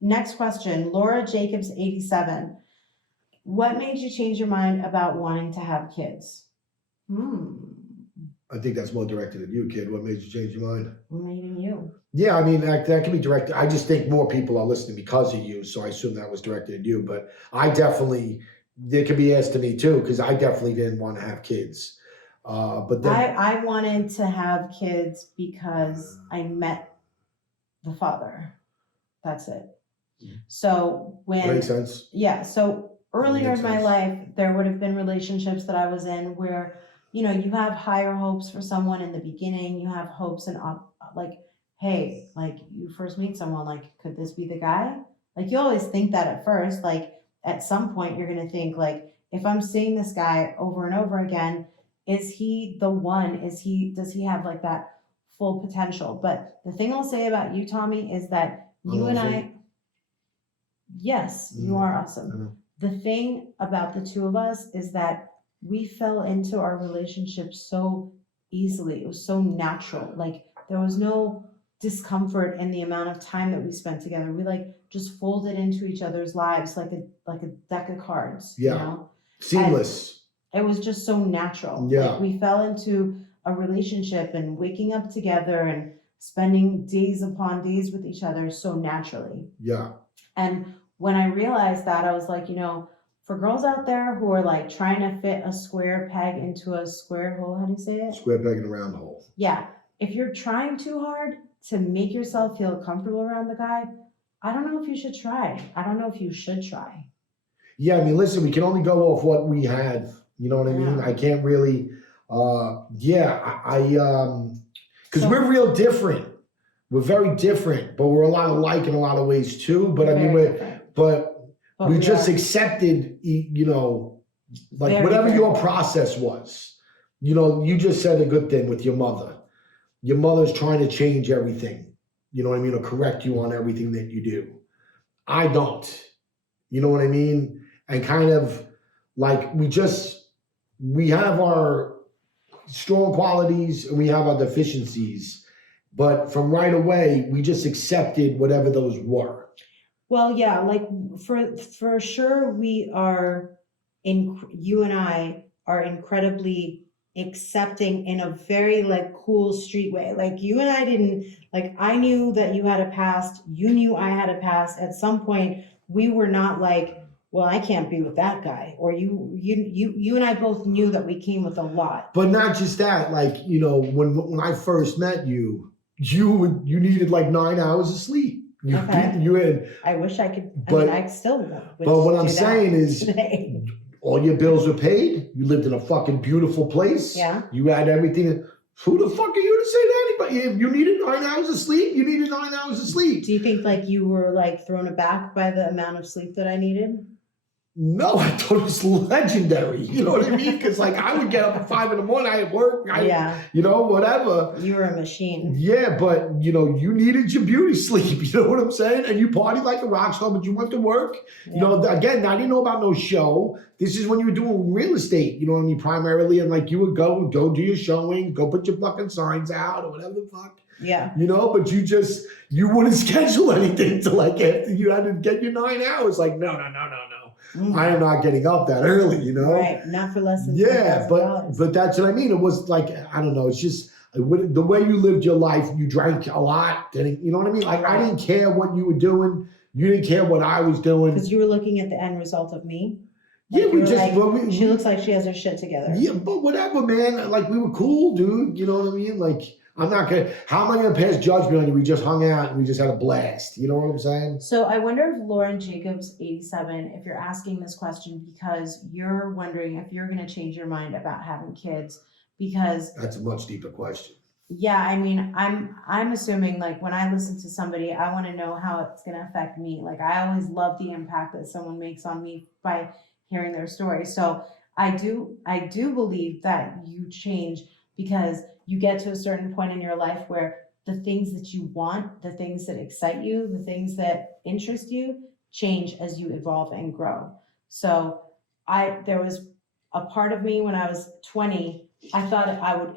Next question, Laura Jacobs, 87. What made you change your mind about wanting to have kids? I think that's more directed at you, kid. What made you change your mind? Maybe you. Yeah, I mean, that can be directed. I just think more people are listening because of you, so I assume that was directed at you. But I definitely, it could be asked to me too, because I definitely didn't want to have kids. But then I wanted to have kids because I met the father. That's it. So when makes sense. Yeah, so earlier Makes in my sense. life, there would have been relationships that I was in where, you know, you have higher hopes for someone in the beginning. You have hopes and like, hey, like you first meet someone, like, could this be the guy? Like you always think that at first, like at some point you're gonna think like, if I'm seeing this guy over and over again, is he the one? Does he have like that full potential? But the thing I'll say about you, Tommy, is that you and I, yes, you are awesome. The thing about the two of us is that we fell into our relationship so easily. It was so natural. Like there was no discomfort in the amount of time that we spent together. We like just folded into each other's lives like a deck of cards. Yeah. You know? Seamless. And it was just so natural. Yeah. Like we fell into a relationship and waking up together and spending days upon days with each other so naturally. Yeah. And when I realized that, I was like, you know, for girls out there who are like trying to fit a square peg into a square hole, how do you say it? Square peg in a round hole. Yeah. If you're trying too hard to make yourself feel comfortable around the guy, I don't know if you should try. I don't know if you should try. Yeah, I mean, listen, we can only go off what we have. You know what I mean? I can't really, because we're real different. We're very different, but we're a lot alike in a lot of ways too. But I mean, we just accepted, you know, like very whatever your process was. You know, you just said a good thing with your mother. Your mother's trying to change everything, you know what I mean, or correct you on everything that you do. I don't, you know what I mean? And kind of like we have our strong qualities and we have our deficiencies. But from right away, we just accepted whatever those were. Well, yeah, like for sure, you and I are incredibly accepting in a very like cool street way. Like you and I didn't, like I knew that you had a past, you knew I had a past. At some point, we were not like, well, I can't be with that guy. Or you and I both knew that we came with a lot. But not just that, like, you know, when I first met you, you needed like 9 hours of sleep. You had. I wish I could. I mean, I still would. But what I'm saying is, all your bills were paid. You lived in a fucking beautiful place. Yeah. You had everything. Who the fuck are you to say to anybody? If you needed 9 hours of sleep, you needed 9 hours of sleep. Do you think like you were like thrown aback by the amount of sleep that I needed? No, I thought it was legendary. You know what I mean? Because like I would get up at 5 a.m. I had work. You know, whatever. You were a machine. Yeah, but you know, you needed your beauty sleep. You know what I'm saying? And you partied like a rock star, but you went to work. Yeah. You know, again, I didn't know about no show. This is when you were doing real estate. You know what I mean? Primarily, and like you would go do your showing, go put your fucking signs out or whatever the fuck. Yeah. You know, but you wouldn't schedule anything till like after you had to get your 9 hours. Like, no. I am not getting up that early, you know? Right, not for less than but that's what I mean. It was like, I don't know, it's just the way you lived your life, you drank a lot, and you know what I mean? Like, I didn't care what you were doing. You didn't care what I was doing. Because you were looking at the end result of me. Like she looks like she has her shit together. Yeah, but whatever, man. Like, we were cool, dude. You know what I mean? Like, how am I going to pass judgment on you? We just hung out and we just had a blast. You know what I'm saying? So I wonder if Lauren Jacobs, 87, if you're asking this question because you're wondering if you're going to change your mind about having kids, because that's a much deeper question. Yeah, I mean, I'm assuming like when I listen to somebody, I want to know how it's going to affect me. Like I always love the impact that someone makes on me by hearing their story. So I do believe that you change because you get to a certain point in your life where the things that you want, the things that excite you, the things that interest you change as you evolve and grow. So there was a part of me when I was 20, I thought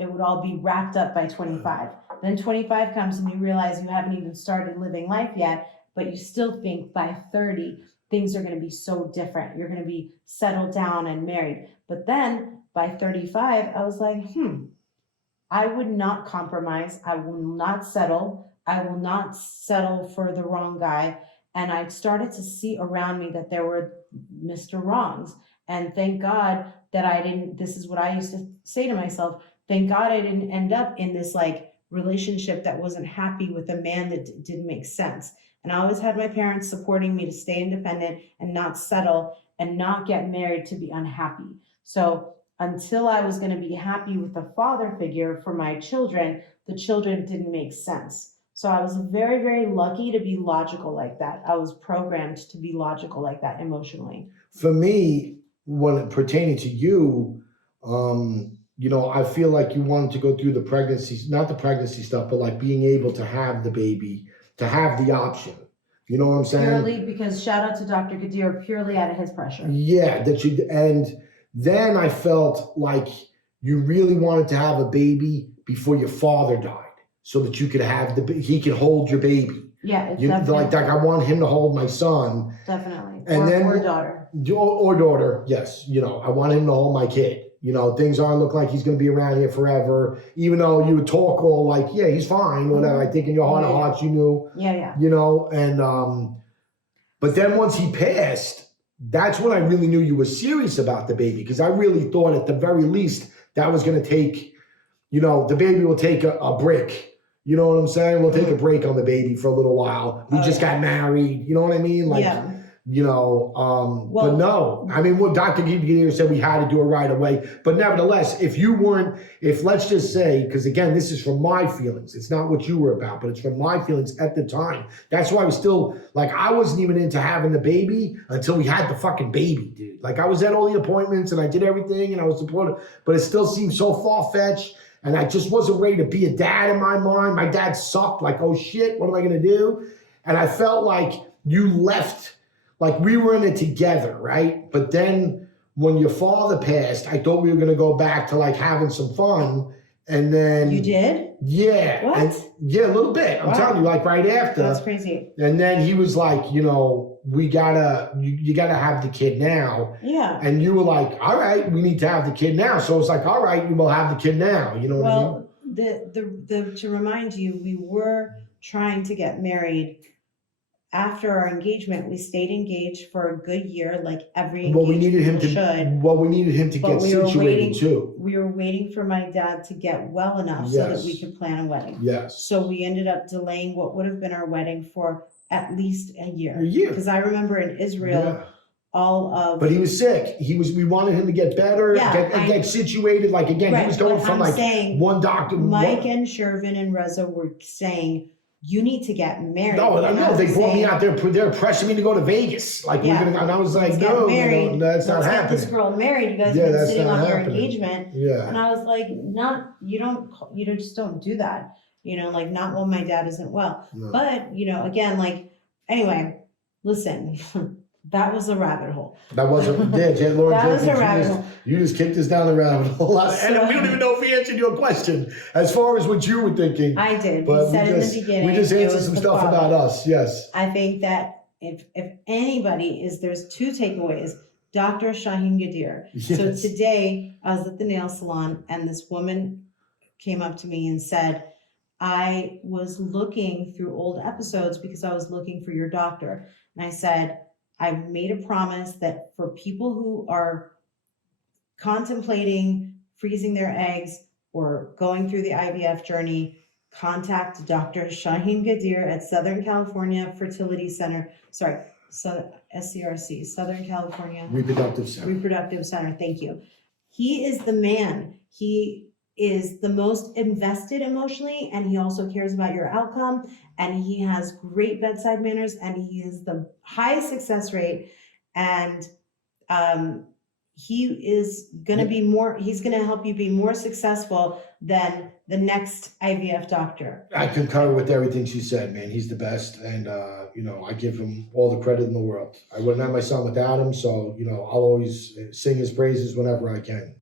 it would all be wrapped up by 25. Then 25 comes and you realize you haven't even started living life yet, but you still think by 30, things are going to be so different. You're going to be settled down and married. But then by 35, I was like, I would not compromise. I will not settle. I will not settle for the wrong guy. And I started to see around me that there were Mr. Wrongs. And thank God that I didn't, this is what I used to say to myself, thank God I didn't end up in this like relationship that wasn't happy with a man that didn't make sense. And I always had my parents supporting me to stay independent and not settle and not get married to be unhappy. So until I was going to be happy with a father figure for my children, the children didn't make sense. So I was very, very lucky to be logical like that. I was programmed to be logical like that emotionally. For me, when pertaining to you, I feel like you wanted to go through the pregnancy, not the pregnancy stuff, but like being able to have the baby, to have the option. You know what I'm saying? Purely because, shout out to Dr. Gadir, purely out of his pressure. Yeah, and then I felt like you really wanted to have a baby before your father died, so that you could have he could hold your baby. Yeah, it's like I want him to hold my son. Definitely. And or daughter. Or daughter, yes. I want him to hold my kid. Things aren't look like he's going to be around here forever. Even though you would talk all like, yeah, he's fine, whatever. I think in your heart of hearts you knew. Yeah. And but then once he passed, that's when I really knew you were serious about the baby, because I really thought at the very least that was going to take, the baby will take a break. You know what I'm saying? We'll take a break on the baby for a little while. We just got married. You know what I mean? Like, but no. I mean, what Dr. Gadir said, we had to do it right away. But nevertheless, if let's just say, because again, this is from my feelings. It's not what you were about, but it's from my feelings at the time. That's why I was still, like, I wasn't even into having the baby until we had the fucking baby, dude. Like, I was at all the appointments and I did everything and I was supportive, but it still seemed so far-fetched. And I just wasn't ready to be a dad in my mind. My dad sucked. Like, oh shit, what am I going to do? And I felt like you left, like we were in it together, right? But then when your father passed, I thought we were going to go back to like having some fun. And then you did? Yeah. What? A little bit. I'm telling you, like right after. That's crazy. And then he was like, you gotta have the kid now. Yeah. And you were like, all right, we need to have the kid now. So it's like, all right, we'll have the kid now. You know what I mean? Well, to remind you, we were trying to get married. After our engagement, we stayed engaged for a good year, like every engagement we needed him to get situated too. We were waiting for my dad to get well enough so that we could plan a wedding. Yes. So we ended up delaying what would have been our wedding for at least a year. A year. Because I remember in Israel, But he was sick. We wanted him to get better, get situated. Like again, he was going from one doctor. Mike and Shervin and Reza were saying, you need to get married. No, they brought me out there. They're pressuring me to go to Vegas. Like we're gonna, and I was like, no, that's not happening. Get this girl married. You guys have been sitting on your engagement. Yeah. And I was like, you just don't do that. Like not when my dad isn't well. No. But again, like anyway, listen. That was a rabbit hole. That wasn't. Yeah, Lord, that was a rabbit hole. You just kicked us down the rabbit hole, and we don't even know if we answered your question as far as what you were thinking. I did. But we said in the beginning. We just answered some stuff about us. Yes. I think that if anybody there's two takeaways. Dr. Shaheen Gadir. Yes. So today I was at the nail salon, and this woman came up to me and said, I was looking through old episodes because I was looking for your doctor, and I said, I've made a promise that for people who are contemplating freezing their eggs or going through the IVF journey, contact Dr. Shaheen Gadir at Southern California Fertility Center. SCRC, Southern California Reproductive Center. Thank you. He is the man. He is the most invested emotionally, and he also cares about your outcome, and he has great bedside manners, and he is the highest success rate, and he is going to be he's going to help you be more successful than the next IVF doctor. I concur with everything she said, man. He's the best, and I give him all the credit in the world. I wouldn't have my son without him, so I'll always sing his praises whenever I can.